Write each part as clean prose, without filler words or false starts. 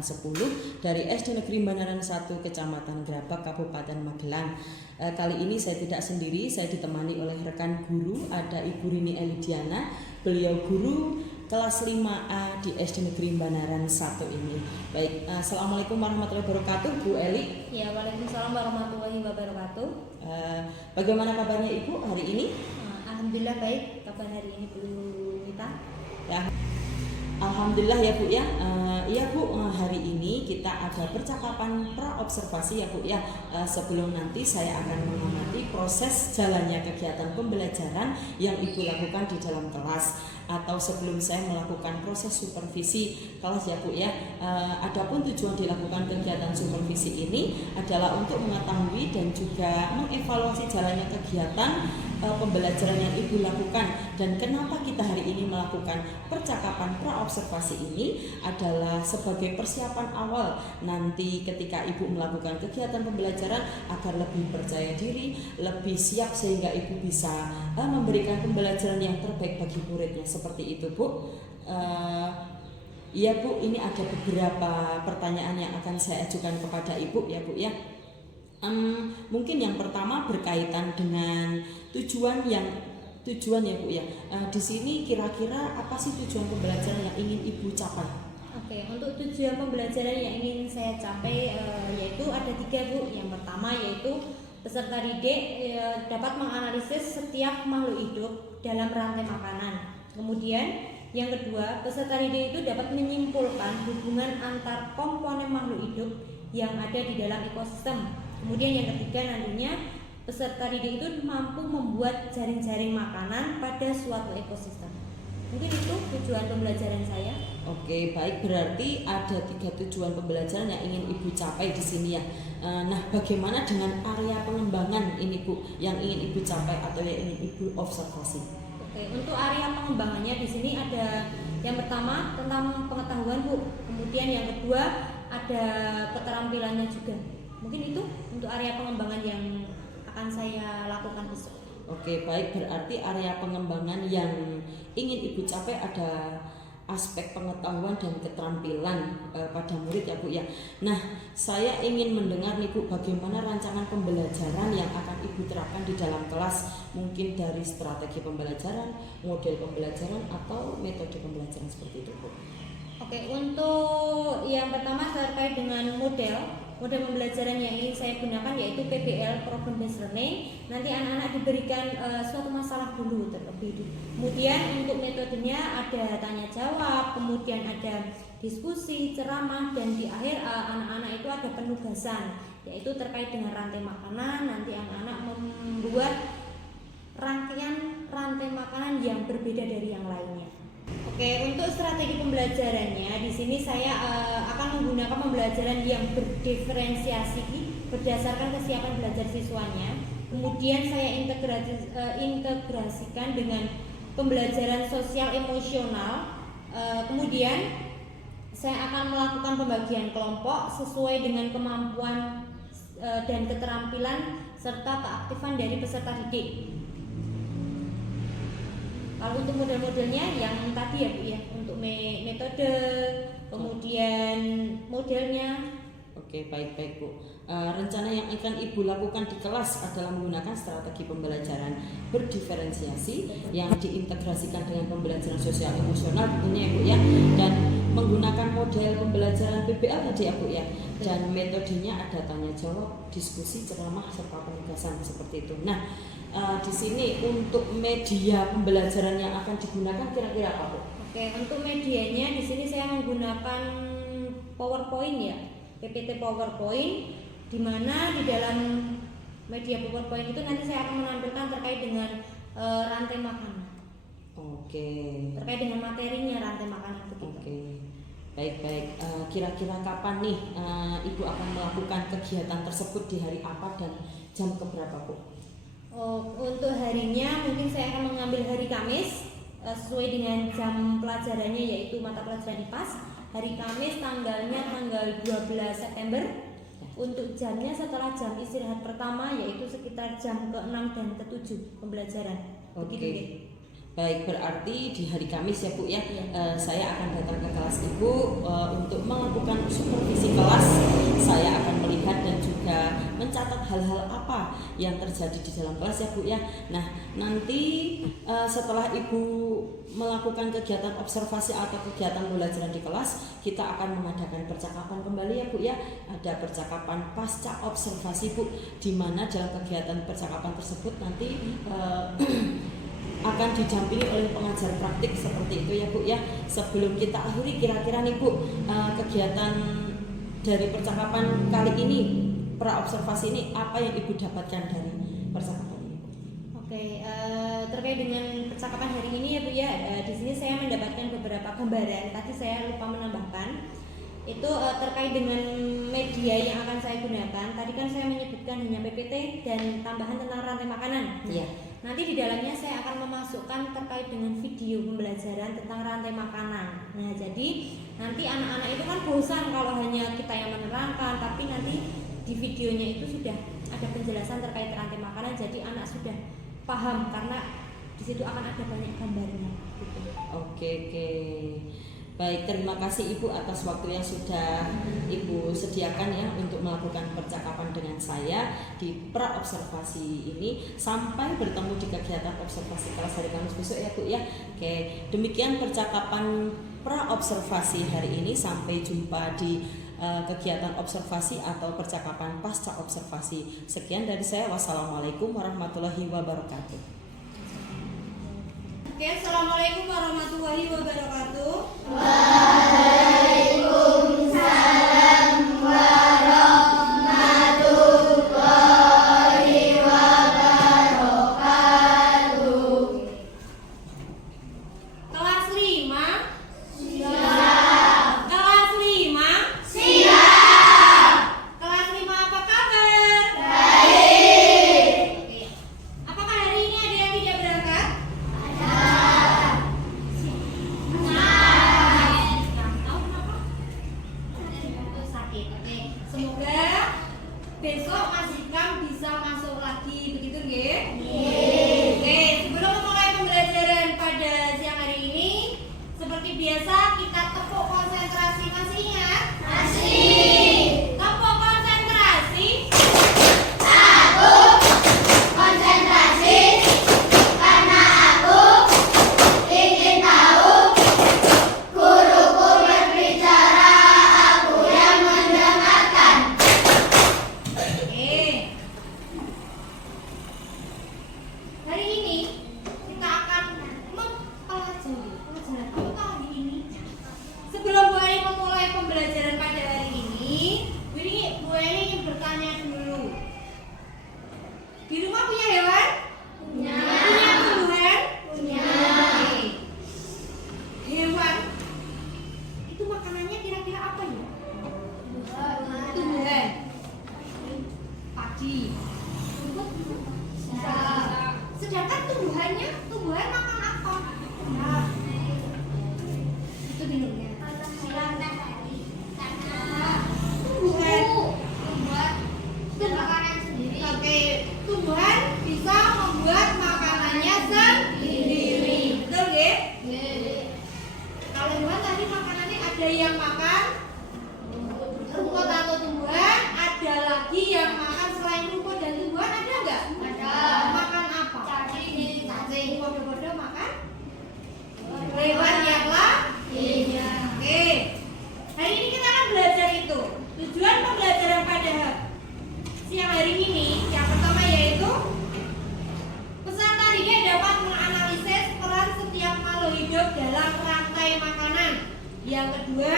angkatan 10 dari SD Negeri Banaran 1 Kecamatan Grabak Kabupaten Magelang. Kali ini saya tidak sendiri, saya ditemani oleh rekan guru, ada Ibu Rini Elidiana. Beliau guru kelas 5A di SD Negeri Banaran 1 ini. Baik, Assalamualaikum warahmatullahi wabarakatuh, Bu Eli. Ya, waalaikumsalam warahmatullahi wabarakatuh. Bagaimana kabarnya Ibu hari ini? Alhamdulillah baik, kabar hari ini Bu Nita. Ya, alhamdulillah ya Bu ya. Iya Bu, hari ini kita ada percakapan pra-observasi ya Bu ya. Sebelum nanti saya akan mengamati proses jalannya kegiatan pembelajaran yang Ibu lakukan di dalam kelas, atau sebelum saya melakukan proses supervisi kelas ya Bu ya. Adapun tujuan dilakukan kegiatan supervisi ini adalah untuk mengetahui dan juga mengevaluasi jalannya kegiatan pembelajaran yang Ibu lakukan, dan kenapa kita hari ini melakukan percakapan pra-observasi ini adalah sebagai persiapan awal nanti ketika Ibu melakukan kegiatan pembelajaran agar lebih percaya diri, lebih siap sehingga Ibu bisa memberikan pembelajaran yang terbaik bagi muridnya, seperti itu Bu. Iya Bu, ini ada beberapa pertanyaan yang akan saya ajukan kepada Ibu ya Bu ya. Mungkin yang pertama berkaitan dengan tujuan ya Bu ya. Di sini kira-kira apa sih tujuan pembelajaran yang ingin Ibu capai? Oke, untuk tujuan pembelajaran yang ingin saya capai yaitu ada 3 Bu. Yang pertama yaitu peserta didik dapat menganalisis setiap makhluk hidup dalam rantai makanan. Kemudian yang kedua, peserta didik itu dapat menyimpulkan hubungan antar komponen makhluk hidup yang ada di dalam ekosistem. Kemudian yang ketiga, nantinya peserta didik itu mampu membuat jaring-jaring makanan pada suatu ekosistem. Mungkin itu tujuan pembelajaran saya. Oke, baik, berarti ada 3 tujuan pembelajaran yang ingin Ibu capai di sini ya. Nah, bagaimana dengan area pengembangan ini Bu, yang ingin Ibu capai atau yang ingin Ibu observasi? Oke, untuk area pengembangannya di sini ada yang pertama tentang pengetahuan Bu. Kemudian yang kedua ada keterampilannya juga. Mungkin itu untuk area pengembangan yang akan saya lakukan besok. Oke, baik, berarti area pengembangan yang ingin Ibu capai ada aspek pengetahuan dan keterampilan pada murid ya Bu ya. Nah, saya ingin mendengar nih Bu, bagaimana rancangan pembelajaran yang akan Ibu terapkan di dalam kelas, mungkin dari strategi pembelajaran, model pembelajaran, atau metode pembelajaran seperti itu Bu. Oke, untuk yang pertama terkait dengan model pembelajaran yang ingin saya gunakan yaitu PBL, Problem Based Learning. Nanti anak-anak diberikan suatu masalah dulu terlebih dulu. Kemudian untuk metodenya ada tanya jawab, kemudian ada diskusi, ceramah, dan di akhir anak-anak itu ada penugasan yaitu terkait dengan rantai makanan. Nanti anak-anak membuat rangkaian rantai makanan yang berbeda dari yang lainnya. Oke, untuk strategi pembelajarannya di sini saya akan menggunakan pembelajaran yang berdiferensiasi berdasarkan kesiapan belajar siswanya. Kemudian saya integrasikan dengan pembelajaran sosial emosional. Kemudian saya akan melakukan pembagian kelompok sesuai dengan kemampuan dan keterampilan serta keaktifan dari peserta didik. Kalau untuk model-modelnya yang tadi ya Bu ya, untuk metode, kemudian modelnya. Oke, baik Bu. Rencana yang akan Ibu lakukan di kelas adalah menggunakan strategi pembelajaran berdiferensiasi yang diintegrasikan dengan pembelajaran sosial emosional tentunya ya Bu ya, dan menggunakan model pembelajaran PBL tadi ya Bu ya, dan metodenya ada tanya jawab, diskusi, ceramah, serta penugasan seperti itu. Nah, di sini untuk media pembelajaran yang akan digunakan kira-kira apa Bu? Oke, untuk medianya di sini saya menggunakan PowerPoint ya, PPT PowerPoint, di mana di dalam media PowerPoint itu nanti saya akan menampilkan terkait dengan rantai makanan. Oke. Terkait dengan materinya rantai makanan begitu. Oke. Baik. Kira-kira kapan nih Ibu akan melakukan kegiatan tersebut, di hari apa dan jam keberapa Bu? Untuk harinya mungkin saya akan mengambil hari Kamis sesuai dengan jam pelajarannya yaitu mata pelajaran IPAS. Hari Kamis tanggalnya tanggal 12 September. Untuk jamnya setelah jam istirahat pertama yaitu sekitar jam ke-6 dan ke-7 pembelajaran. Oke. Begitu. Baik, berarti di hari Kamis ya Bu ya, saya akan datang ke kelas Ibu untuk melakukan supervisi kelas. Saya akan melihat dan juga mencatat hal-hal apa yang terjadi di dalam kelas ya Bu ya. Nah, nanti setelah Ibu melakukan kegiatan observasi atau kegiatan pembelajaran di kelas, kita akan mengadakan percakapan kembali ya Bu ya. Ada percakapan pasca observasi Bu, di mana dalam kegiatan percakapan tersebut nanti akan didampingi oleh pengajar praktik seperti itu ya Bu ya. Sebelum kita akhiri, kira-kira nih Bu, kegiatan dari percakapan kali ini, pra observasi ini, apa yang Ibu dapatkan dari percakapan ini? Oke, terkait dengan percakapan hari ini ya Bu ya, di sini saya mendapatkan beberapa gambaran. Tadi saya lupa menambahkan itu terkait dengan media yang akan saya gunakan. Tadi kan saya menyebutkan hanya PPT dan tambahan tentang rantai makanan. Iya. Nanti di dalamnya saya akan memasukkan terkait dengan video pembelajaran tentang rantai makanan. Nah, jadi nanti anak-anak itu kan bosan kalau hanya kita yang menerangkan, tapi nanti di videonya itu sudah ada penjelasan terkait rantai makanan, jadi anak sudah paham karena di situ akan ada banyak gambarnya. Gitu. Oke. Baik, terima kasih Ibu atas waktu yang sudah Ibu sediakan ya untuk melakukan percakapan dengan saya di pra observasi ini. Sampai bertemu di kegiatan observasi kelas hari Kamis besok ya Bu ya. Oke, demikian percakapan pra observasi hari ini. Sampai jumpa di kegiatan observasi atau percakapan pasca observasi. Sekian dari saya. Wassalamualaikum warahmatullahi wabarakatuh. Oke, assalamualaikum warahmatullahi wabarakatuh. Waalaikumsalam warahmatullahi wabarakatuh. Kelas 5. Siap. Kelas 5. Siap. Kelas 5 apa kabar? Baik. Oke. Apakah hari ini ada yang tidak berangkat? Tahu kenapa? Sakit. Oke. Semoga besok Mas Hikam bisa masuk lagi, begitu nggih? Oke, sebelum memulai pembelajaran pada siang hari ini, seperti biasa kita tepuk konsentrasi. Masih ingat? Masih. Tepuk konsentrasi. Aku konsentrasi karena aku ingin tahu guruku berbicara, aku yang mendengarkan. Oke. Hari ini kita akan mempelajari apa hari ini. Sebelum Bu Eli memulai pembelajaran pada hari ini, Bu Eli ingin bertanya dulu. Di rumah punya hewan? Punya. Punya tumbuhan? Punya. Oke. Hewan itu makanannya kira-kira apa ya? Tumbuhan. Padi. Rumput bisa. Sedangkan tumbuhan makan apa? Itu dengarnya. Oke, tumbuhan bisa membuat makanannya sendiri. Betul nggih? Kalau hewan tadi makanannya ada yang makan rumput atau tumbuhan, ada lagi yang makan selain rumput dan tumbuhan, ada nggak? Ada. Makan apa? Cacing. Cacing. Bodoh-bodoh makan hewan yang lain. Oke. Hari ini kita akan belajar itu. Tujuan pembelajaran pada siang hari ini yang pertama yaitu peserta didik dapat menganalisis peran setiap makhluk hidup dalam rantai makanan. Yang kedua,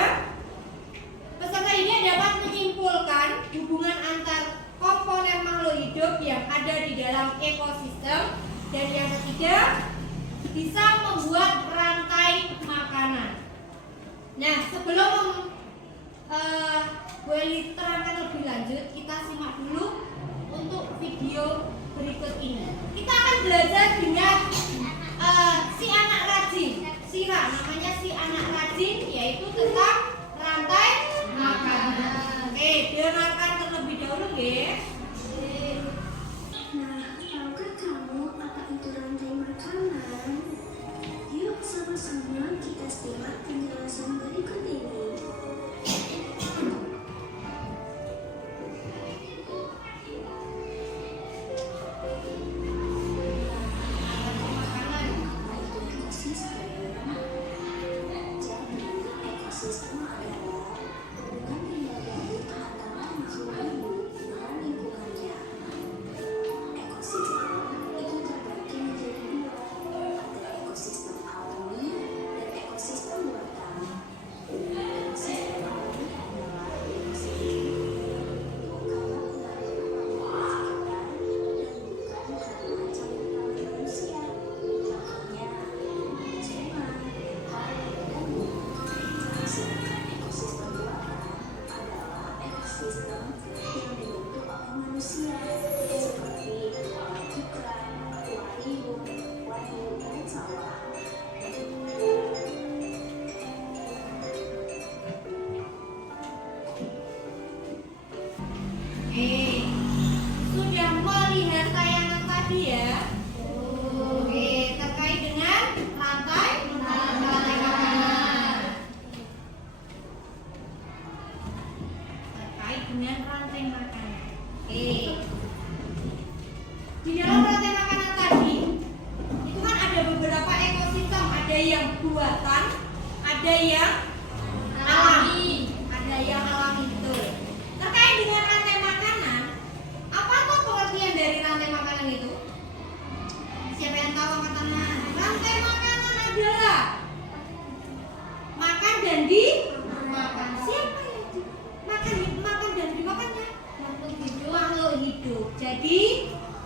peserta didik dapat menyimpulkan hubungan antar komponen makhluk hidup yang ada di dalam ekosistem. Dan yang ketiga, bisa membuat rantai makanan. Nah, sebelum Bu Eli terangkan lebih lanjut, kita simak dulu untuk video berikut ini. Kita akan belajar dengan si anak rajin, Sira, namanya si anak rajin, yaitu tentang rantai makanan. Oke, dengarkan terlebih dahulu ya. Nah, tahukah kamu apa itu rantai makanan?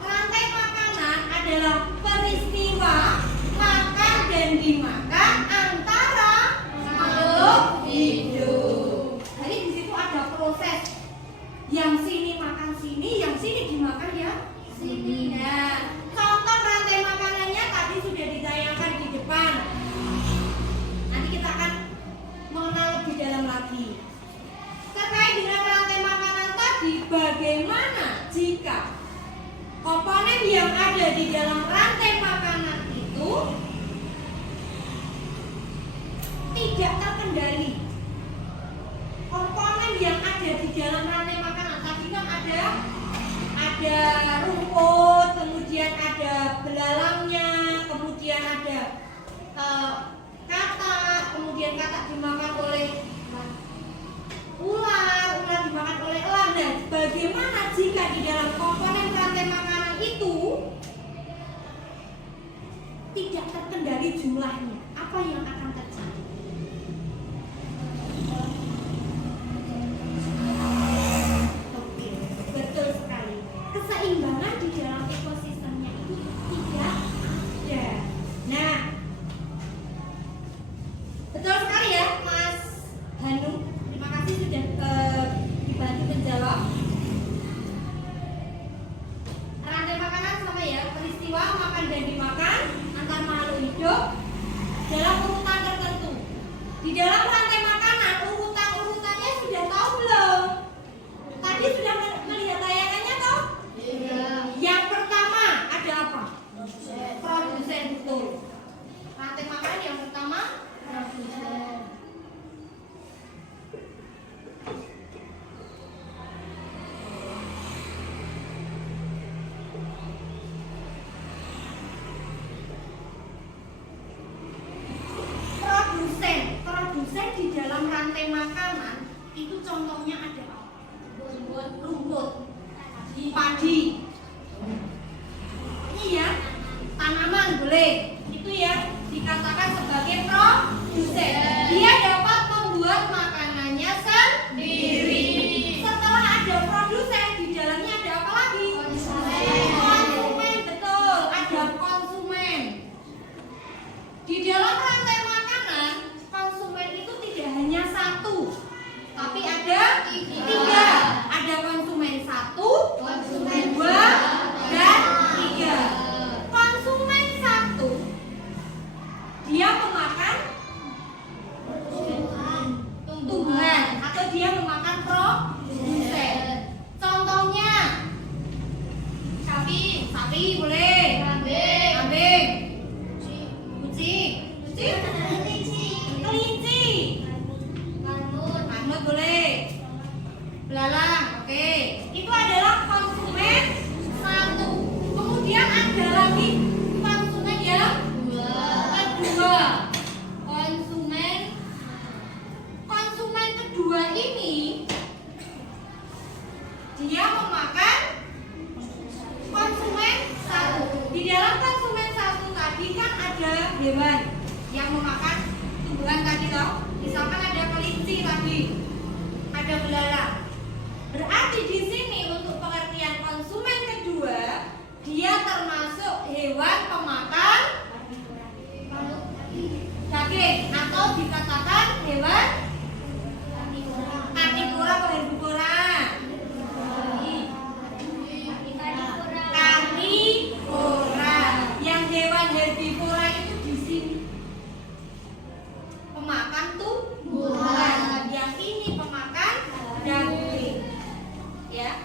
rantai makanan adalah peristiwa makan dan dimakan antara makhluk hidup. Jadi di situ ada proses. Yang sini makan sini, yang sini dimakan ya sini. Nah, contoh rantai makanannya tadi sudah ditayangkan di depan. Nanti kita akan mengenal lebih dalam lagi. Terkait dengan rantai makanan tadi, bagaimana jika komponen yang ada di dalam rantai makanan itu tidak terkendali? Komponen yang ada di dalam rantai makanan tadi kan ada rumput, kemudian ada belalangnya, kemudian ada katak, kemudian katak dimakan oleh ular dimakan oleh elang. Dan bagaimana jika di dalam komponen rantai makanan itu tidak terkendali jumlahnya? Apa yang akan terjadi? Oke, betul sekali. Keseimbangan di dalam ekosistemnya itu tidak ada. Nah, betul sekali ya, Mas Hanum. Terima kasih sudah dibantu menjawab. Rantai makanan sama ya, peristiwa makan dan dimakan antar makhluk hidup dalam urutan tertentu. Di dalam rantai makanan urutannya sudah tahu belum? Tadi sudah melihat tayangannya toh? Iya. Yang pertama ada apa? Produsen, betul. Rantai makanan yang pertama Produsen. Produsen di dalam rantai makanan itu contohnya ada apa? Rumput, padi, ini ya, tanaman boleh. Itu ya dikatakan sebagai produsen. Dia dapat membuat makanannya sendiri. Setelah ada produsen, di dalamnya ada apa lagi? Konsumen, betul. Ada konsumen. Di dalam rantai makanan, konsumen itu tidak hanya satu, tapi ada tiga. Ada konsumen satu, Konsumen dua, dan tiga. Konsumen satu, dia memakan tumbuhan atau dia memakan produsen. Contohnya sapi boleh, kambing, kucing, kelinci, manut boleh, belalang, oke. Itu adalah konsumen satu. Kemudian ada lagi konsumen yang kedua. Konsumen kedua ini dia memakan konsumen satu. Di dalam konsumen satu tadi kan ada hewan yang memakan tumbuhan tadi toh. Misalkan ada kelinci tadi, ada belalang. Berarti di sini untuk pengertian konsumen kedua, dia termasuk hewan pemakan daging atau dikatakan hewan karnivora atau herbivora. Karnivora. Yang hewan herbivora itu di sini pemakan tumbuhan. Yang ini pemakan daging. Ya.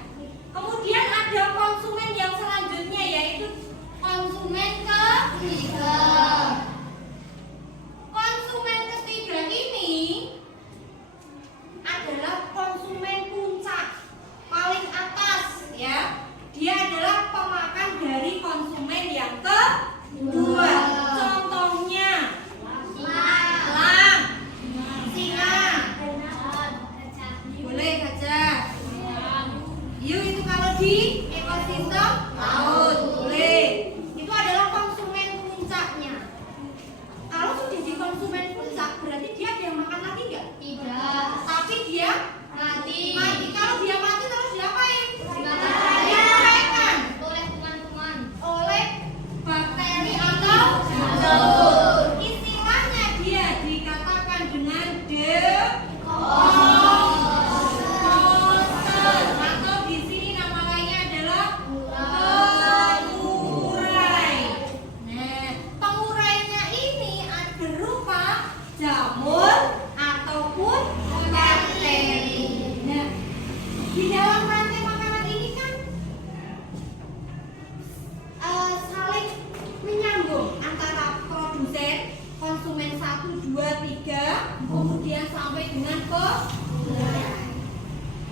kemudian sampai dengan bulan.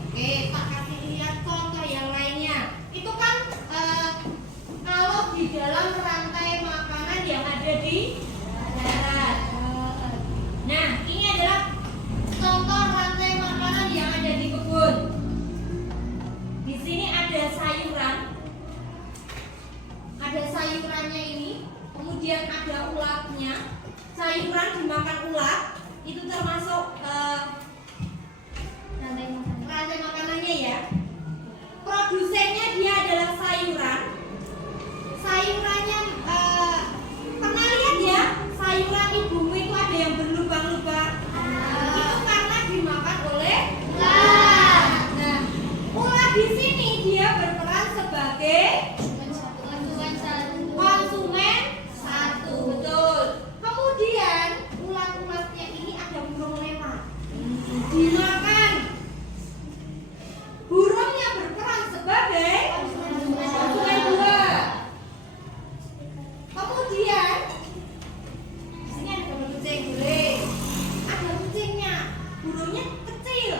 Oke, tak kasih lihat contoh yang lainnya. Itu kan kalau di dalam rantai makanan yang ada di darat. Nah, ini adalah contoh rantai makanan yang ada di kebun. Di sini ada sayuran. Ada sayurannya ini, kemudian ada ulatnya. Sayuran dimakan ulat, itu termasuk rantai makanannya ya. Produsennya dia adalah sayuran. Sayurannya pernah lihat ya, sayuran ibumu itu ada yang berlubang-lubang. Itu karena dimakan oleh ulat. Nah, ulat di sini dia berperan sebagai konsumen satu, betul. Kemudian ulat-ulatnya ini ada burung lewat, dimakan. Burungnya berperan sebagai konsumen dua. Kemudian di sini ada gambar kucing, boleh. Ada kucingnya, burungnya kecil,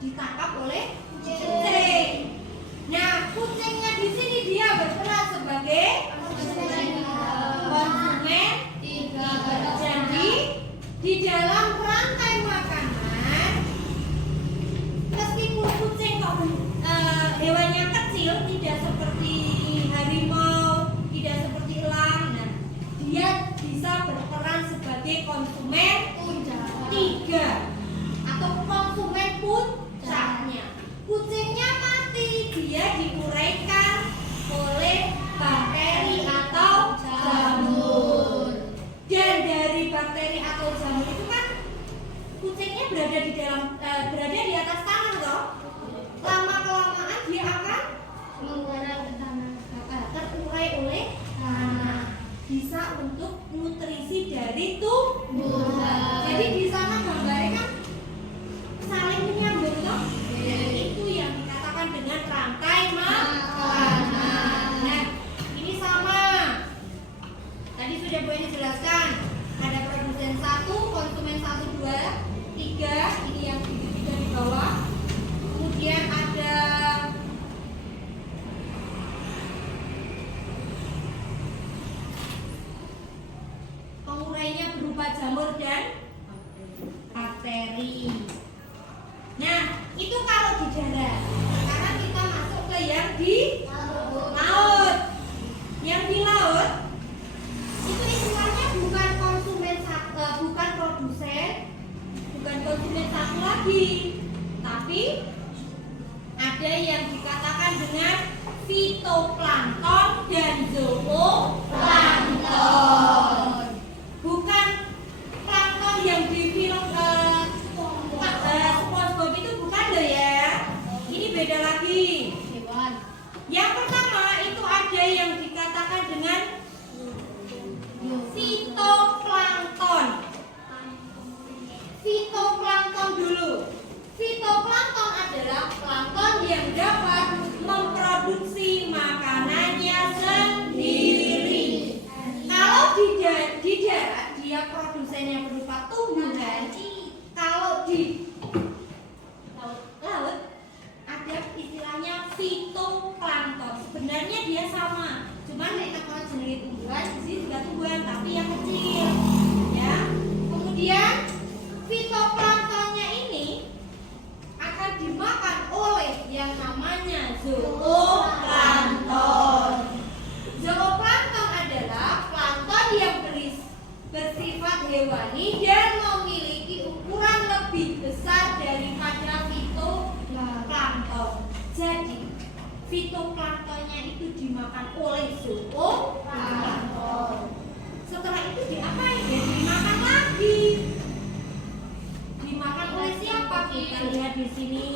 ditangkap oleh kucing. Nah, kucingnya di sini dia berperan sebagai konsumen tiga. Jadi di dalam rantai makanan, meskipun kucing hewannya kecil, tidak seperti harimau, tidak seperti elang, nah, dia bisa berperan sebagai konsumen tiga atau konsumen puncaknya. Kucingnya mati, dia diuraikan oleh bakteri atau jamur. Dan dari bakteri atau jamur itu kan kucingnya berada di atas tanah toh. Lama kelamaan dia akan mengurai ke tanah, terurai oleh tanah. Bisa untuk nutrisi dari tubuh. Jadi di sana gambarnya kan saling menyambung toh. Itu yang dikatakan dengan rantai makanan. Nah, ini sama. Tadi sudah Bu Eni jelaskan. Ada produsen 1, konsumen 1, 2, 3. Ini yang tiga di bawah. Kemudian ada pengurainya berupa jamur dan bakteri. Nah, itu kalau di darat. Sekarang kita masuk ke yang di laut. Yang di laut itu istilahnya bukan konsumen satu lagi, tapi ada yang dikatakan dengan fitoplankton dan zooplankton. Bukan plankton yang di film SpongeBob itu, bukan loh ya. Ini beda lagi. Yang pertama itu ada yang dikatakan dengan fitoplankton. Fitoplankton dulu. Fitoplankton adalah plankton yang dapat memproduksi makanannya sendiri. Kalau di darat dia produsennya berupa tumbuhan. Kalau di laut ada istilahnya fitoplankton. Sebenarnya dia sama, cuman mereka kalau jenis tumbuhan, di sini juga tumbuhan tapi yang kecil. Ya. Kemudian fitoplanktonnya ini akan dimakan oleh yang namanya zooplankton. Zooplankton adalah plankton yang bersifat hewani dan memiliki ukuran lebih besar daripada fitoplankton. Jadi fitoplanktonnya itu dimakan oleh zooplankton. Setelah itu diapain? Ya dimakan lagi. Dimakan oleh siapa? Kita lihat di sini.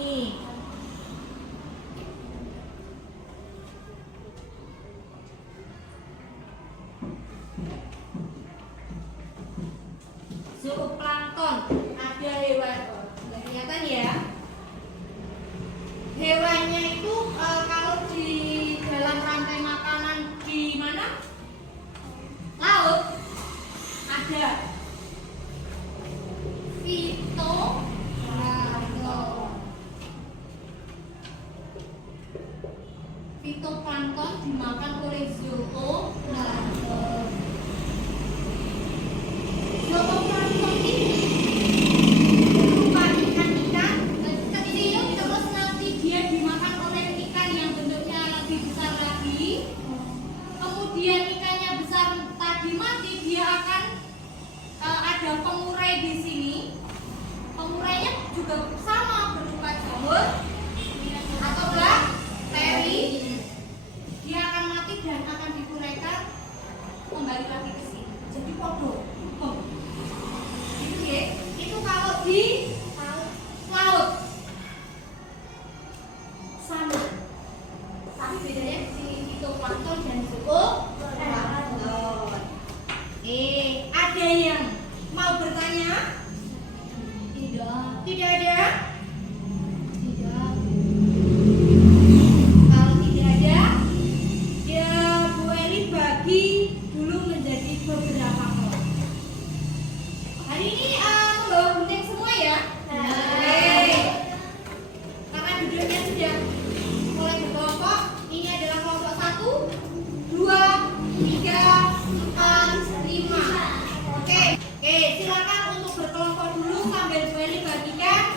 Zooplankton, ada hewan, nggak kelihatan ya? Hewannya itu kalau di dalam rantai makanan di mana? Laut ada. dimakan oleh zooplankton ini berupa ikan-ikan kecil, terus nanti dia dimakan oleh ikan yang bentuknya lebih besar lagi. Kemudian ikannya besar tadi mati, dia akan ada pengurai di sini. Pengurainya juga sama, berupa jamur atau bakteri. Dia akan mati dan akan dikuraikan kembali lagi ke sini. Jadi podo. Itu ya. Itu kalau di laut. Sama. Tapi bedanya di fitoplankton dan zooplankton. Ada yang mau bertanya? Tidak ada? Tidak. Kalau tidak ada, ya Bu Eli bagi dulu menjadi beberapa kelompok. Hari ini membawa gunting semua ya? Oke. Karena duduknya sudah mulai berkelompok, ini adalah kelompok 1, 2, 3, 4, 5. Oke, silakan untuk berkelompok dulu sambil Bu Eli bagikan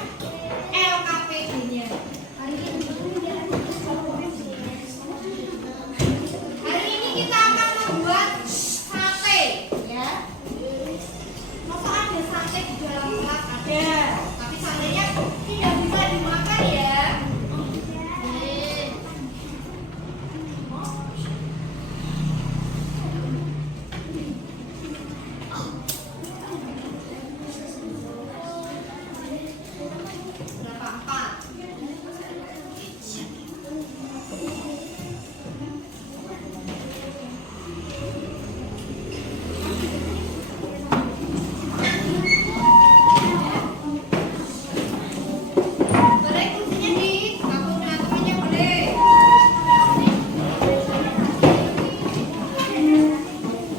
LKPD-nya. Hari ini kita akan membuat sate, ya. Masa ada sate di dalam kelas? Ada, tapi satenya tidak bisa dimakan ya. Berapa? 4. Boleh kursinya di aku dengan temannya boleh.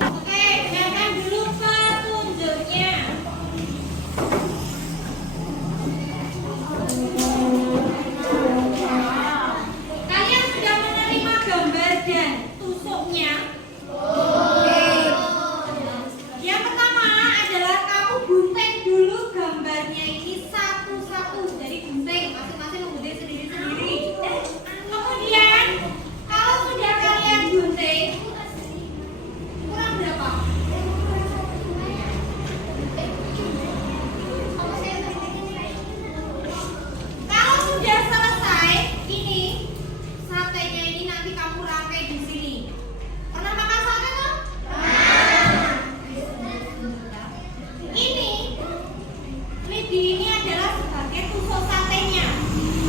Oke, dengarkan dulu petunjuknya. Kalian sudah menerima gambar dan tusuknya? Oke. Yang pertama adalah kamu gunting dulu gambarnya ini satu-satu. Jadi gunting, masing-masing menggunting sendiri-sendiri. Kemudian kalau sudah kalian gunting, kurang berapa? Kalau sudah selesai, ini satenya ini nanti kamu rangkai di sini. Pernah makan sate tuh? Ini lidi ini adalah sebagai tusuk satenya.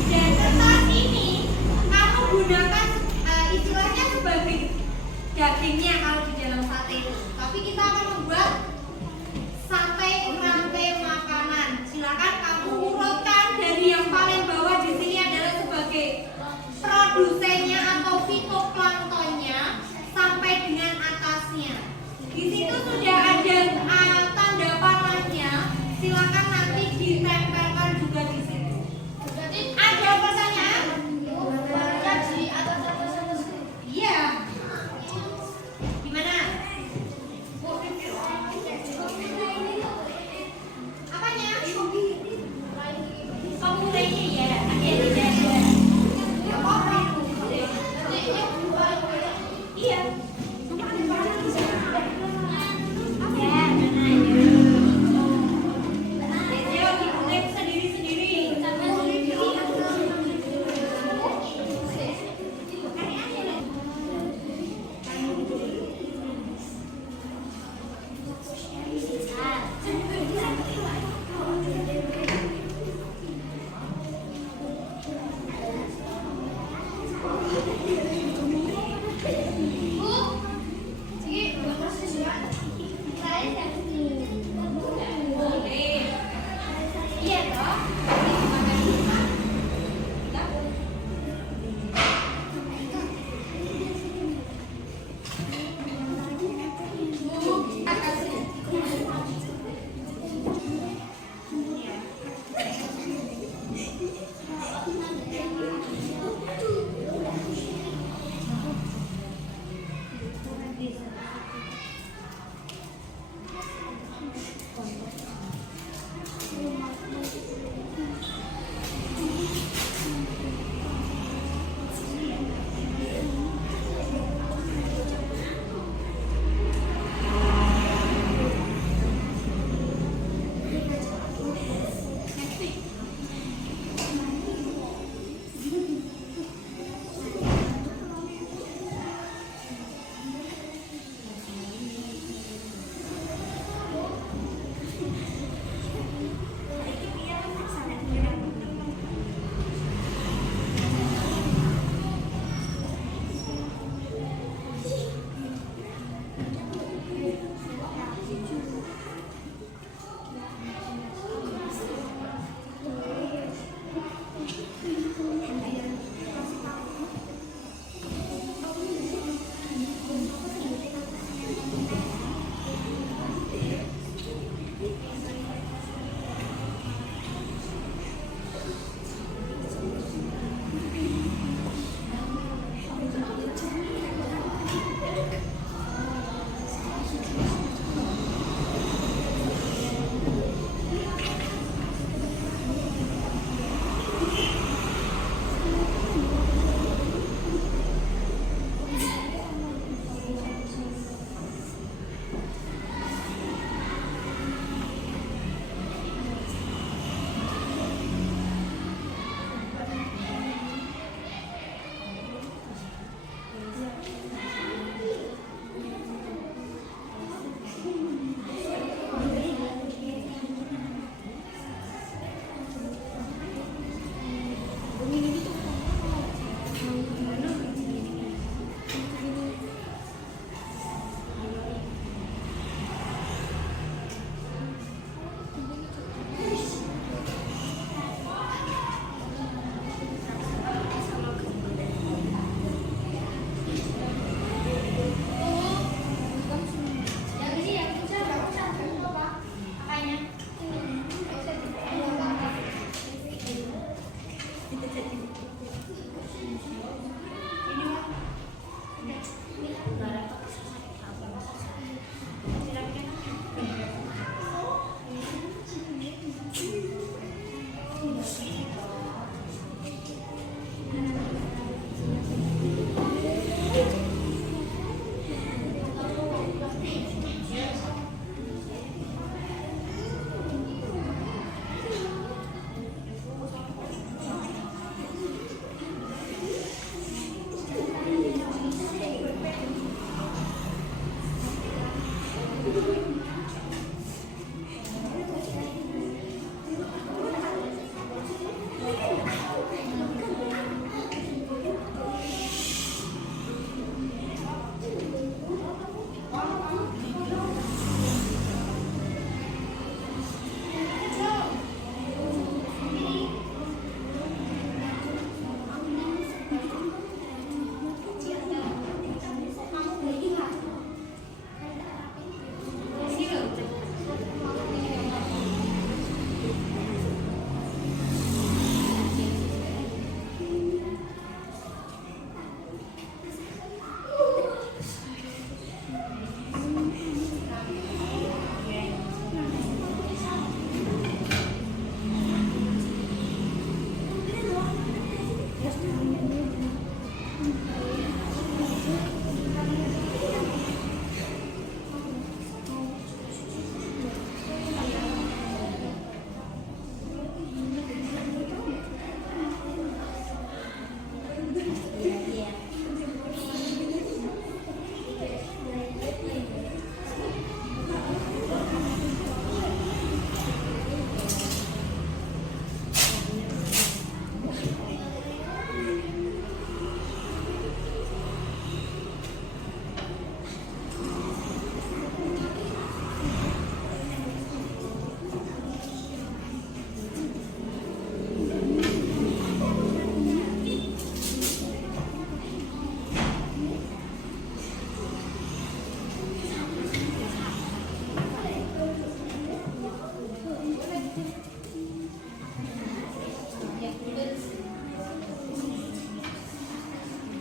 Dan kertas ini kamu gunakan istilahnya sebagai dagingnya kalau di dalam sate itu. Tapi kita akan membuat sate rantai makanan. Silakan kamu urutkan dari yang paling bawah di sini adalah sebagai produsennya atau fitoplanktonnya sampai dengan atasnya. Di situ sudah ada tanda panahnya. Silakan nanti ditempelkan juga di situ. Ada pertanyaan? Iya. Gimana? Apanya? Pemulainya ya. Ada. Iya. Bu,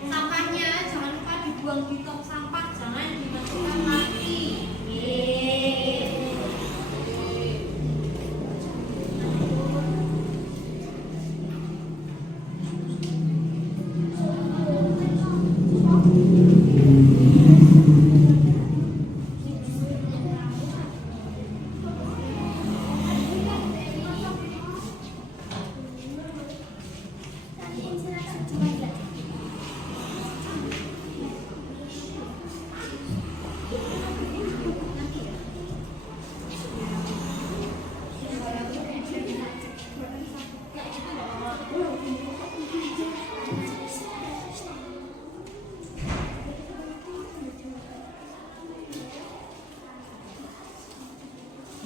Sampahnya jangan lupa dibuang di tong sampah, jangan dimasukkan lagi. Yeay.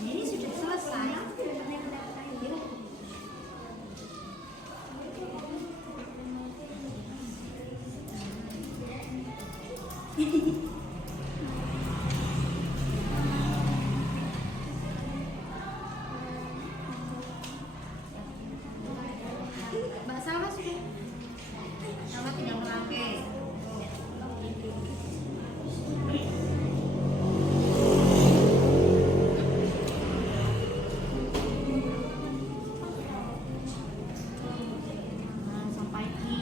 Ini sudah selesai. Mbak Salma sudah. Salma tinggal melangkai. Sampai di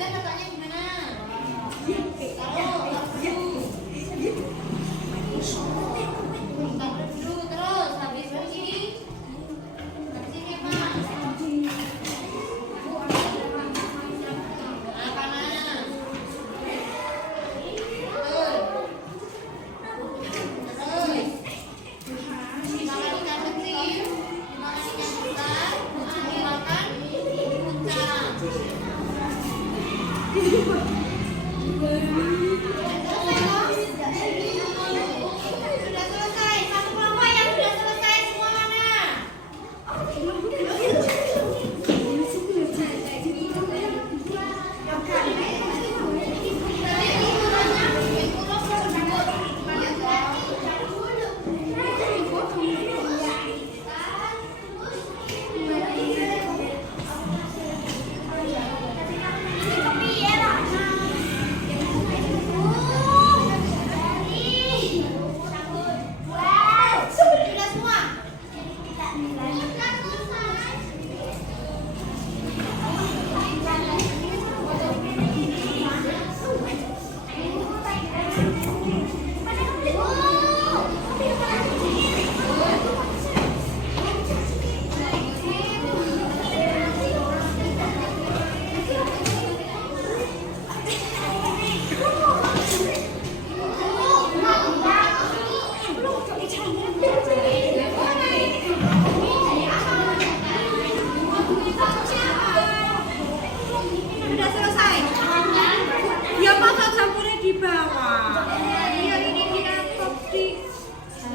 Butet letaknya gimana? Taruh dulu. Taruh dulu terus habis berdiri. Habis ini apa? Nah, kanan. Dimakan ikan kecil, dimakan ikan besar, dimakan puncak. Sudah selesai. Satu kelompok yang sudah selesai semua mana? Sudah semua. Sudah selesai. Dia pasang campurnya di bawah. Iya ini diangkut di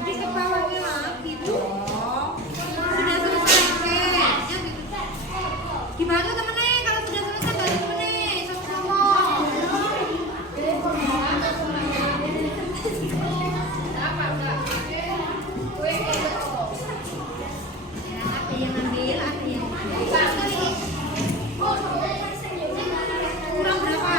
ke bawahnya lagi dong. Sudah selesai. Oke. Dibantu temennya kalau sudah selesai bantu temennya. Sama-sama. Ada yang ambil, ada yang kurang berapa?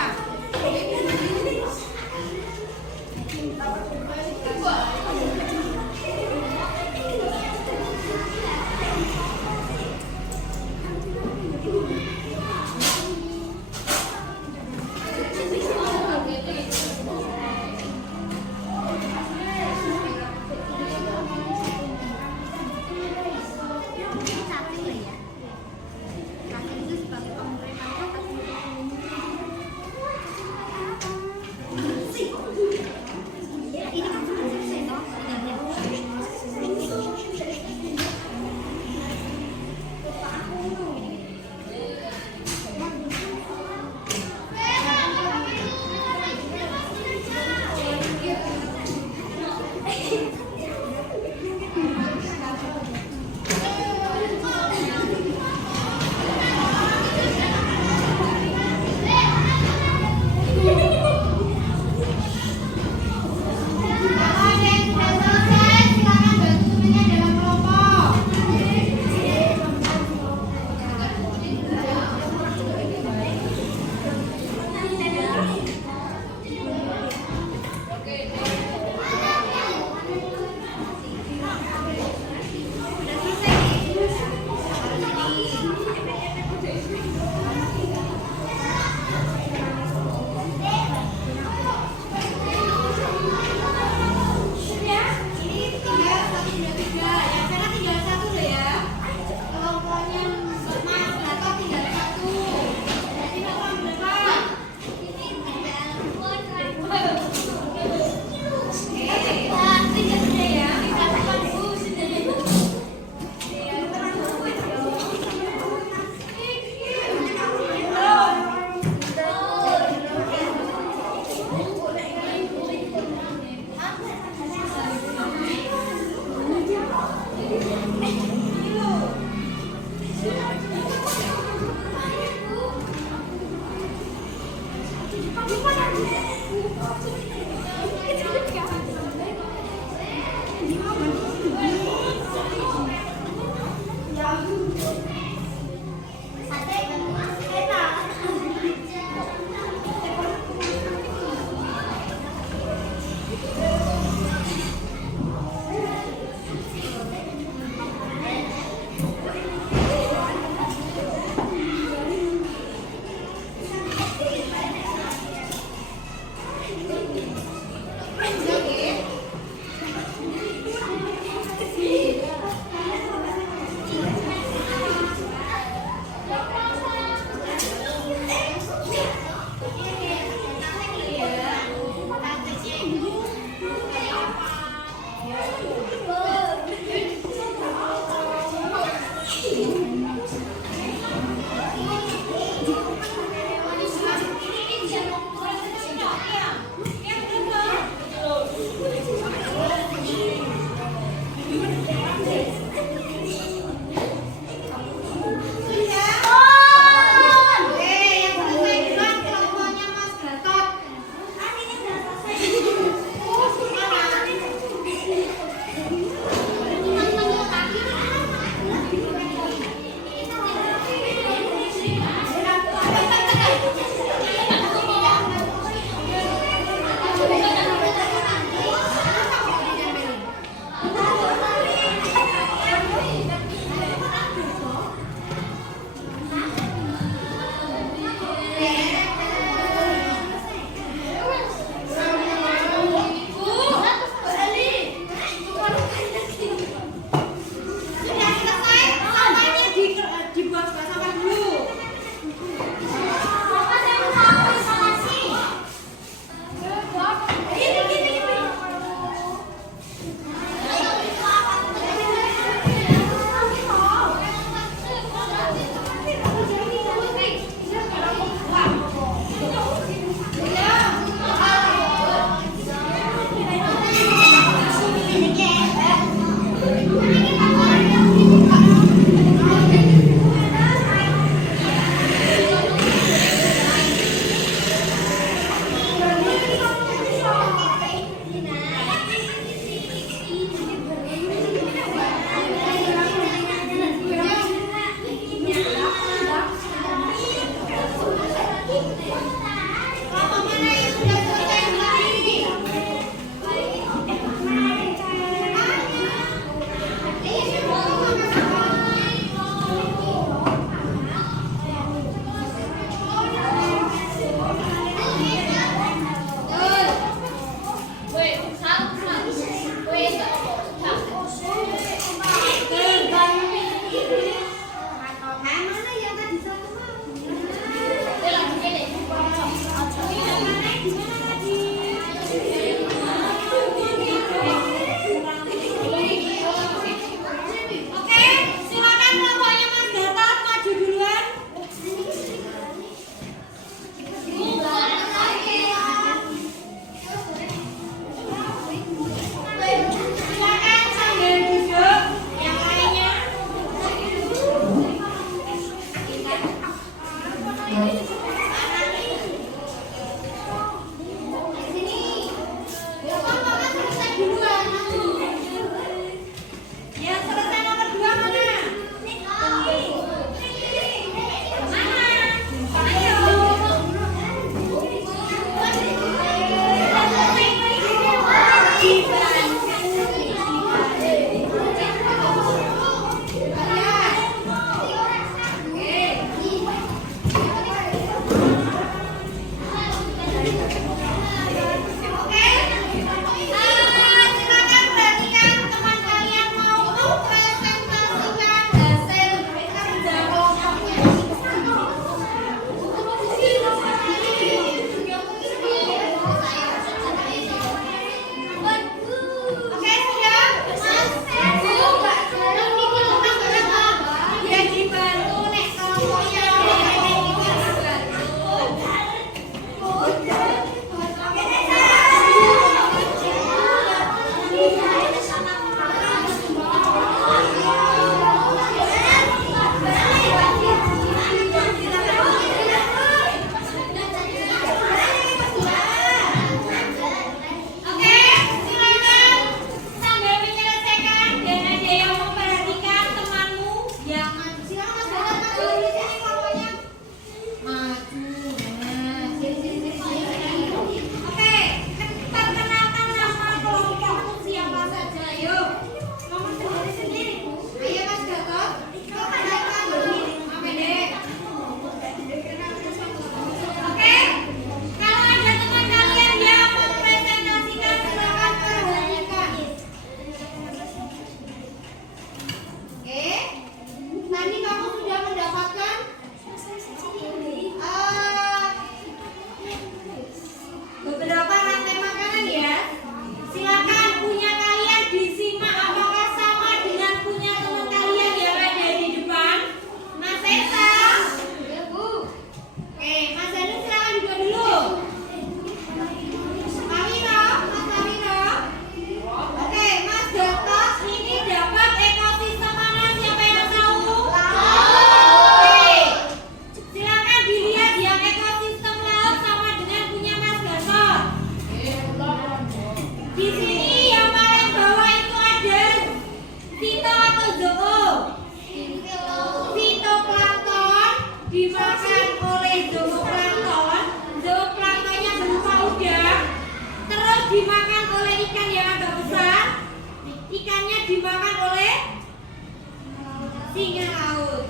singa laut.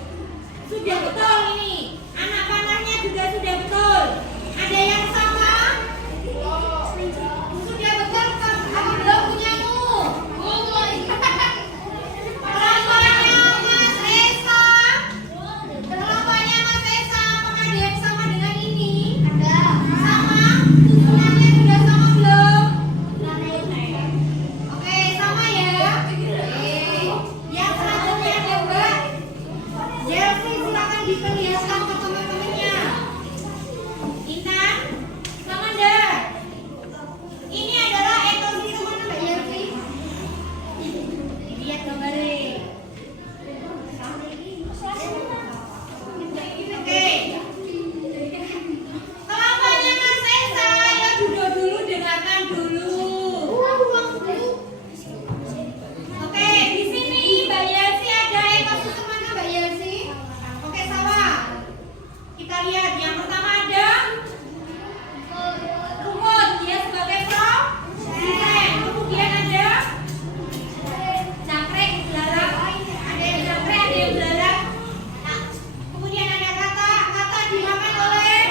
Sudah betul ini. Anak panahnya juga sudah betul. Ada yang sama? Sudah betul kan? Apa belum punyamu? Kelompoknya Mas Esa. Kelompoknya Mas Esa, apakah ada yang sama dengan ini? Ada. Sama? Susunannya sudah sama belum? Oke, sama ya. Yang selanjutnya ada Mbak Jelsi, silakan diperlihatkan ke teman-temannya. Intan, sama enggak? Ini adalah ekosistem mana Mbak Jelsi? Lihat gambarnya. Oke. Kelompoknya Mas Esa, ya duduk dulu, dengarkan dulu. Oke, di sini Mbak Yelsi ada ekosistem mana Mbak Yelsi? Oke, sawah. Kita lihat yang pertama ada rumput, dia sebagai proseseng. Kemudian ada jangkrik, belalang. Ada yang jangkrik, ada yang belalang. Kemudian ada kata dimakan oleh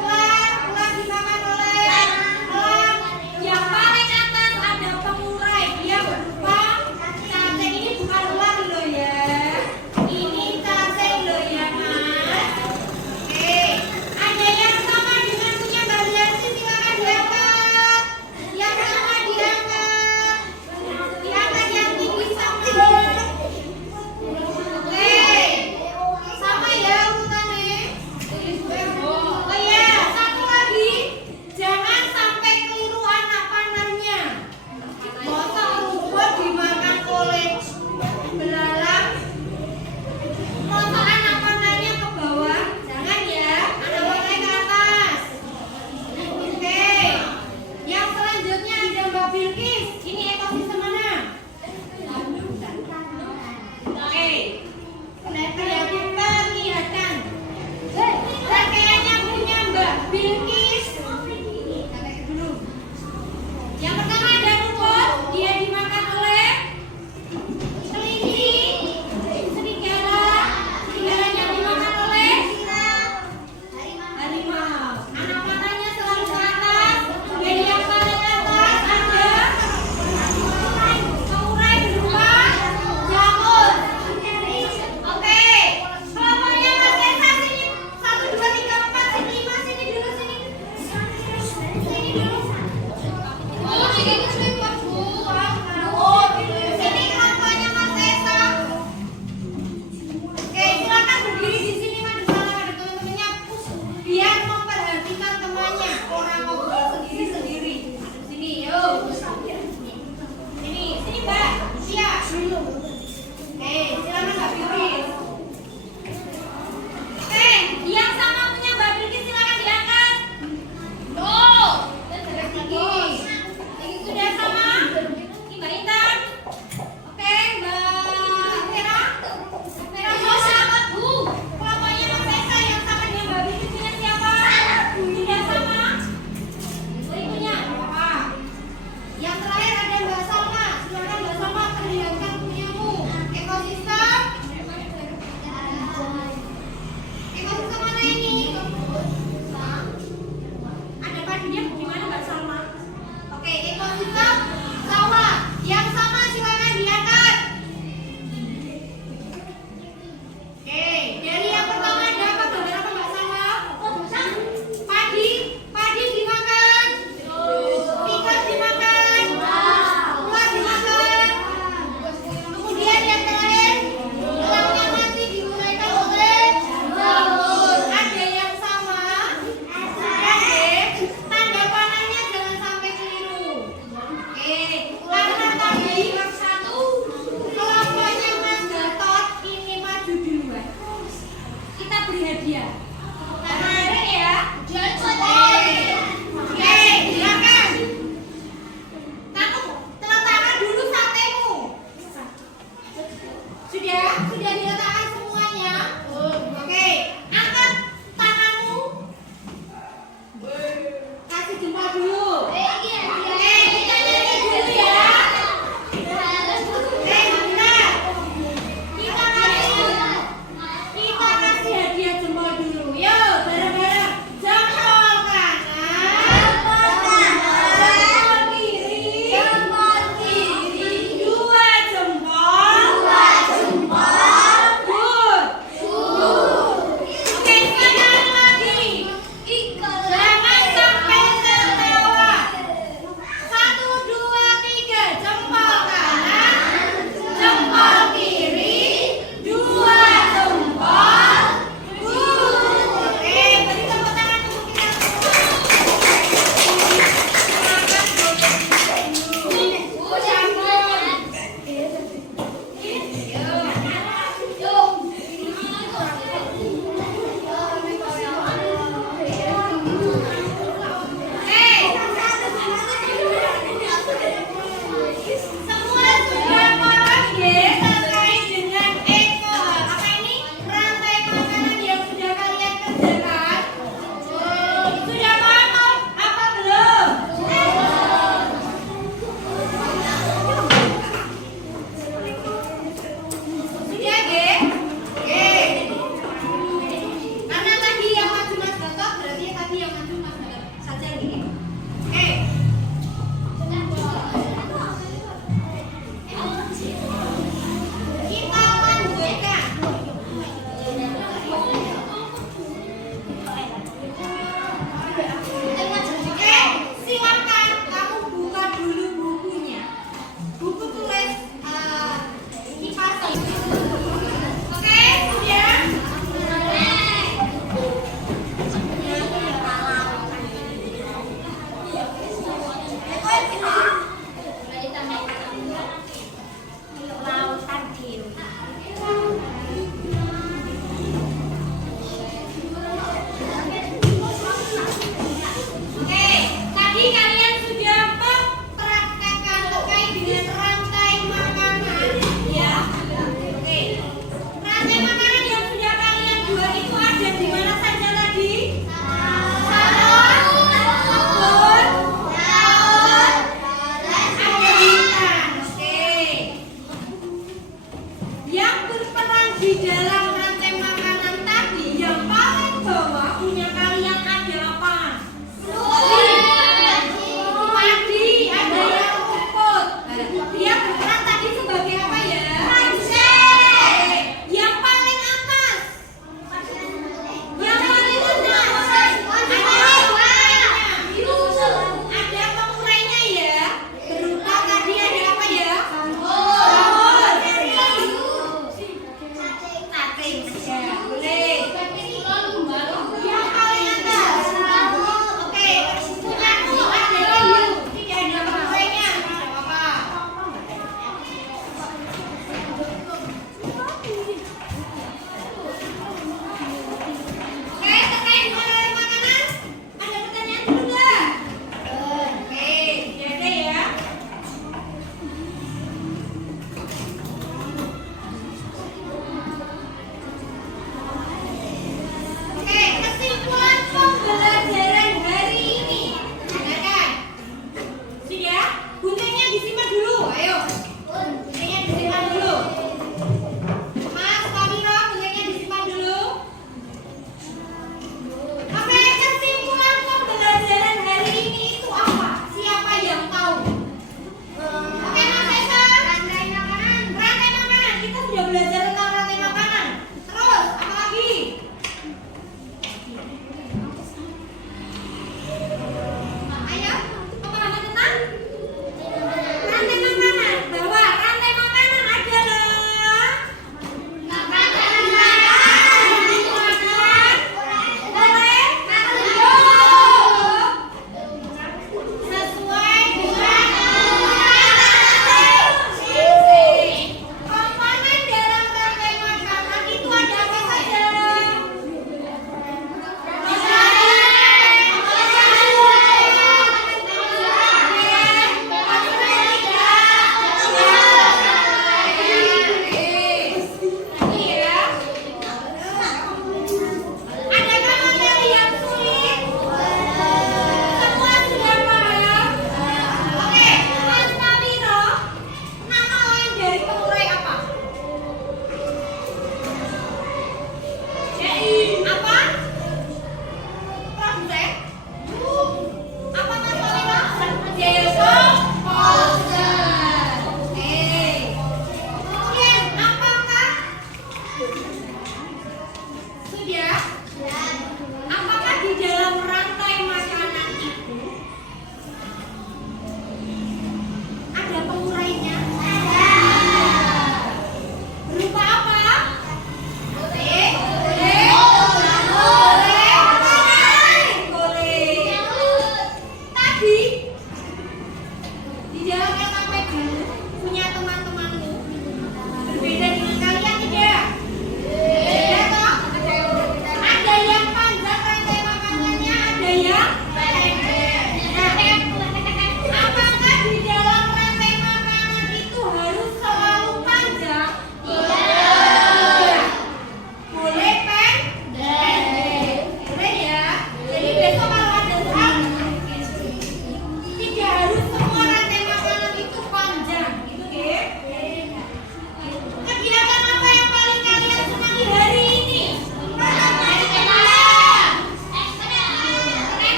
ular, ular dimakan oleh elang. Yang paling atas ada pengurai, dia berupa cacing. Ini bukan ular loh ya, ini cacing loh ya Mas. Oke, ada yang sama dengan punya Mbak Yelsi, silakan diangkat. Yang sama diangkat, diangkat yang tinggi sama. Oke, sama ya urutannya. Oh iya, satu lagi, jangan sampai keliru anak panahnya. Masa rumput dimakan oleh belalang, masa anak panahnya ke bawah, jangan ya, anak panahnya ke atas. Oke, yang selanjutnya ada Mbak Bilkis, ini ekosistem mana? Oke, perlihatkan. Kayaknya punya Mbak Bilkis. Dulu. Yang pertama ada rumput, dia dimakan oleh kelinci, serigala, serigalanya dimakan oleh harimau. Anak panahnya selalu ke atas. Dari yang paling atas ada pengurai berupa jamur. Oke, kelompoknya Mas Esa sini 1, 2, 3, 4, sini Mas, sini dulu sini. Sini dulu. Oh, ini buat Bu. Oh, sini kelompoknya Mas Esa. Oke, silakan berdiri di sini Mas, bersama ada teman-temannya. Biar memperhatikan temannya. Orang ngobrol sendiri-sendiri. Sini, yuk. Sini Mbak. Siap. Oke, silakan Mbak Bilkis. Oke, yang sama punya Mbak Bilkis silakan diangkat. Tuh, tinggi. Sudah sama? Ini Mbak Intan. Oke, Mbak Vera. Vera sama Bu. Kelompoknya Mas Esa yang sama dengan Mbak Bilkis punya siapa? Sudah sama? Berikutnya apa? Yang terakhir ada Mbak Salma. Silakan Mbak Salma perlihatkan punyamu. Ekosistem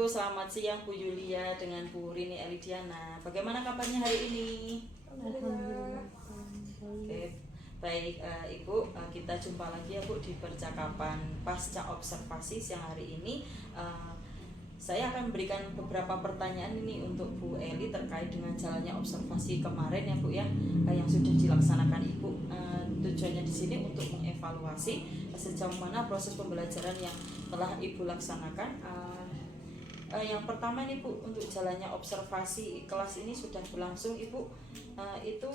Halo, selamat siang Bu Yulia dengan Bu Rini Elidiana. Bagaimana kabarnya hari ini? Alhamdulillah. Oke, baik Ibu, kita jumpa lagi ya Bu di percakapan pasca observasi siang hari ini. Saya akan memberikan beberapa pertanyaan ini untuk Bu Eli terkait dengan jalannya observasi kemarin ya Bu ya, yang sudah dilaksanakan Ibu. Tujuannya di sini untuk mengevaluasi sejauh mana proses pembelajaran yang telah Ibu laksanakan. Yang pertama nih Bu, untuk jalannya observasi kelas ini sudah berlangsung Ibu, itu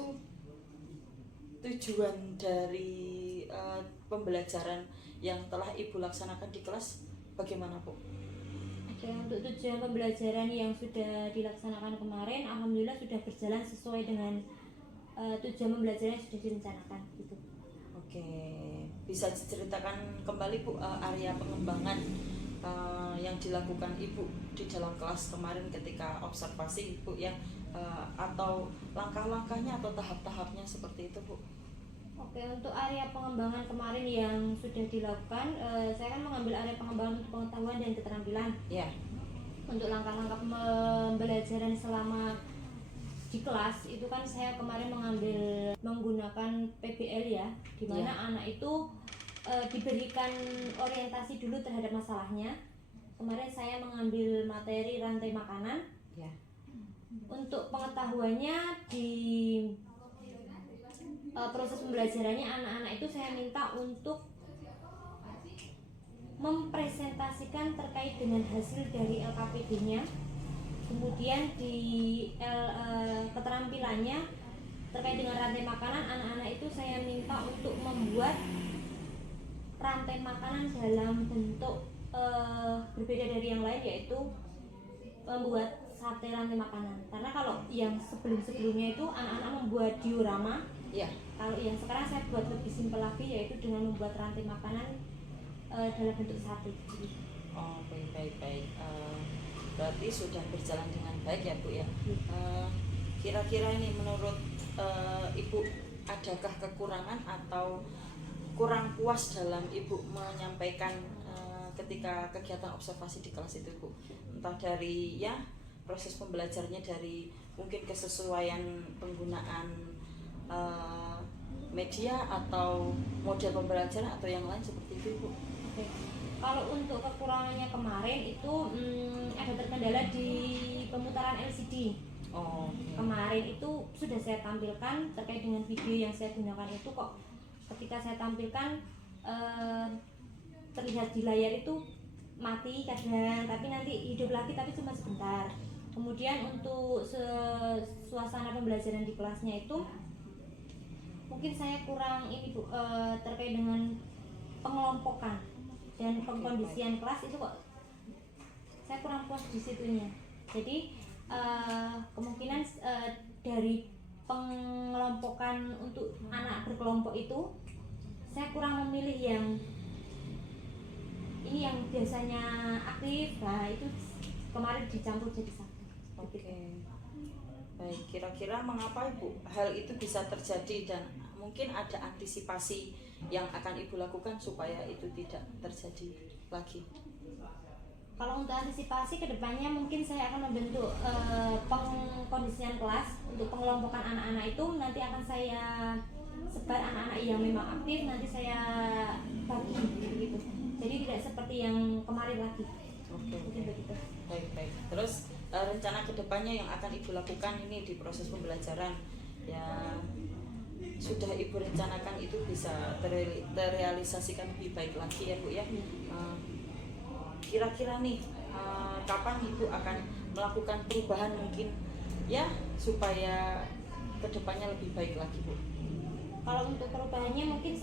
tujuan dari pembelajaran yang telah Ibu laksanakan di kelas bagaimana Bu? Oke, untuk tujuan pembelajaran yang sudah dilaksanakan kemarin, alhamdulillah sudah berjalan sesuai dengan tujuan pembelajaran yang sudah direncanakan gitu. Oke, bisa diceritakan kembali Bu area pengembangan yang dilakukan Ibu di dalam kelas kemarin ketika observasi Ibu ya, atau langkah-langkahnya atau tahap-tahapnya seperti itu Bu? Oke, untuk area pengembangan kemarin yang sudah dilakukan, saya kan mengambil area pengembangan untuk pengetahuan dan keterampilan. Ya. Untuk langkah-langkah pembelajaran selama di kelas itu kan saya kemarin menggunakan PBL ya, di mana anak itu diberikan orientasi dulu terhadap masalahnya. Kemarin saya mengambil materi rantai makanan. Ya. Untuk pengetahuannya di proses pembelajarannya anak-anak itu saya minta untuk mempresentasikan terkait dengan hasil dari LKPD-nya. Kemudian di keterampilannya terkait dengan rantai makanan, anak-anak itu saya minta untuk membuat rantai makanan dalam bentuk berbeda dari yang lain, yaitu membuat sate rantai makanan. Karena kalau yang sebelum-sebelumnya itu anak-anak membuat diorama. Ya. Kalau yang sekarang saya buat lebih simpel lagi, yaitu dengan membuat rantai makanan dalam bentuk sate. Oh, baik. Berarti sudah berjalan dengan baik ya Bu ya. Kira-kira ini menurut Ibu, adakah kekurangan atau kurang puas dalam Ibu menyampaikan ketika kegiatan observasi di kelas itu Bu? Entah dari ya proses pembelajarannya, dari mungkin kesesuaian penggunaan media atau model pembelajaran atau yang lain seperti itu Bu? Oke. Kalau untuk kekurangannya kemarin itu ada terkendala di pemutaran LCD. Oh, okay. Kemarin itu sudah saya tampilkan terkait dengan video yang saya gunakan itu, kok ketika saya tampilkan terlihat di layar itu mati kadang, tapi nanti hidup lagi tapi cuma sebentar. Kemudian untuk suasana pembelajaran di kelasnya itu mungkin saya kurang ini Bu, terkait dengan pengelompokan dan pengkondisian kelas itu kok saya kurang puas di situnya. Jadi kemungkinan dari pengelompokan untuk anak berkelompok itu saya kurang memilih yang ini yang biasanya aktif, nah itu kemarin dicampur jadi satu. Oke. Baik, kira-kira mengapa Ibu hal itu bisa terjadi dan mungkin ada antisipasi yang akan Ibu lakukan supaya itu tidak terjadi lagi? Kalau untuk antisipasi kedepannya mungkin saya akan membentuk pengkondisian kelas untuk pengelompokan anak-anak itu, nanti akan saya sebar anak-anak yang memang aktif, nanti saya bagi gitu. Jadi tidak seperti yang kemarin lagi. Oke. Mungkin begitu. Baik. Terus rencana kedepannya yang akan Ibu lakukan ini di proses pembelajaran yang sudah Ibu rencanakan itu bisa terrealisasikan lebih baik lagi ya Bu ya. Kira-kira nih kapan Ibu akan melakukan perubahan mungkin ya supaya kedepannya lebih baik lagi Bu? Kalau untuk perubahannya mungkin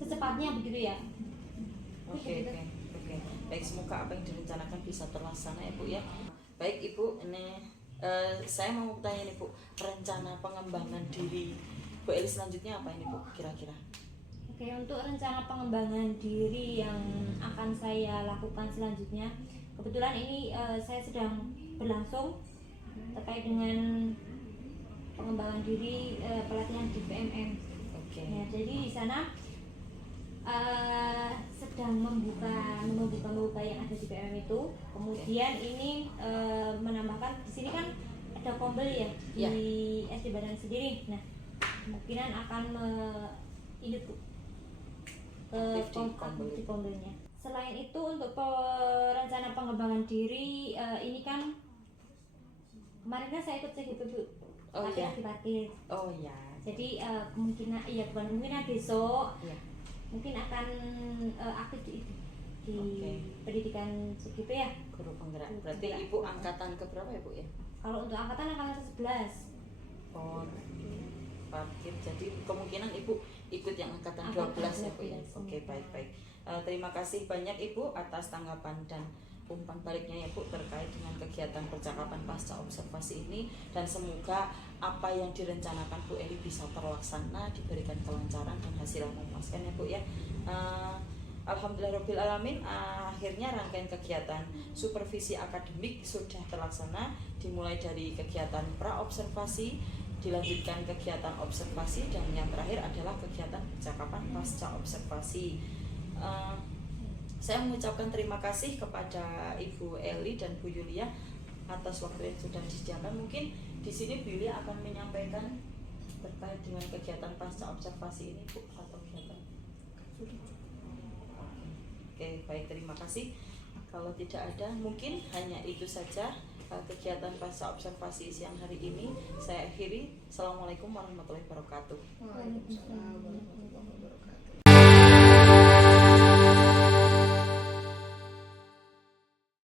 secepatnya begitu ya. Oke. Baik, semoga apa yang direncanakan bisa terlaksana ya Bu ya. Baik Ibu, ini saya mau bertanya nih Bu, rencana pengembangan diri Bu Eli selanjutnya apa ini Bu kira-kira? Oke, untuk rencana pengembangan diri yang akan saya lakukan selanjutnya, kebetulan ini saya sedang berlangsung terkait dengan pengembangan diri pelatihan di PMM. Oke. Ya, jadi di sana sedang membuka yang ada di PMM itu. Kemudian ini menambahkan di sini kan ada kombel ya di SD Badan sendiri. Nah, kemungkinan akan ini Bu aktif kombelnya. Selain itu untuk rencana pengembangan diri ini kan kemarin kan saya ikut CGP Bu. Parkir. Oh ya. Jadi kemungkinan besok mungkin akan aktif di pendidikan CGP ya. Guru penggerak. Berarti Ibu angkatan ke berapa ya Bu ya? Kalau untuk angkatan 11. Oh, parkir. Jadi kemungkinan Ibu ikut yang angkatan 12 ya Bu ya. Oke, baik. Terima kasih banyak Ibu atas tanggapan dan umpan baliknya ya Bu terkait dengan kegiatan percakapan pasca observasi ini, dan semoga apa yang direncanakan Bu Eli bisa terlaksana, diberikan kelancaran dan hasil yang memuaskan ya Bu ya. Alhamdulillahirobbilalamin, akhirnya rangkaian kegiatan supervisi akademik sudah terlaksana, dimulai dari kegiatan pra observasi, dilanjutkan kegiatan observasi, dan yang terakhir adalah kegiatan percakapan pasca observasi. Saya mengucapkan terima kasih kepada Ibu Eli dan Bu Yulia atas waktu yang sudah disediakan. Mungkin di sini Bu Yulia akan menyampaikan terkait dengan kegiatan pasca observasi ini Bu, atau kegiatan. Oke, baik, terima kasih. Kalau tidak ada, mungkin hanya itu saja kegiatan pasca observasi siang hari ini. Saya akhiri. Assalamualaikum warahmatullahi wabarakatuh. Waalaikumsalam warahmatullahi wabarakatuh.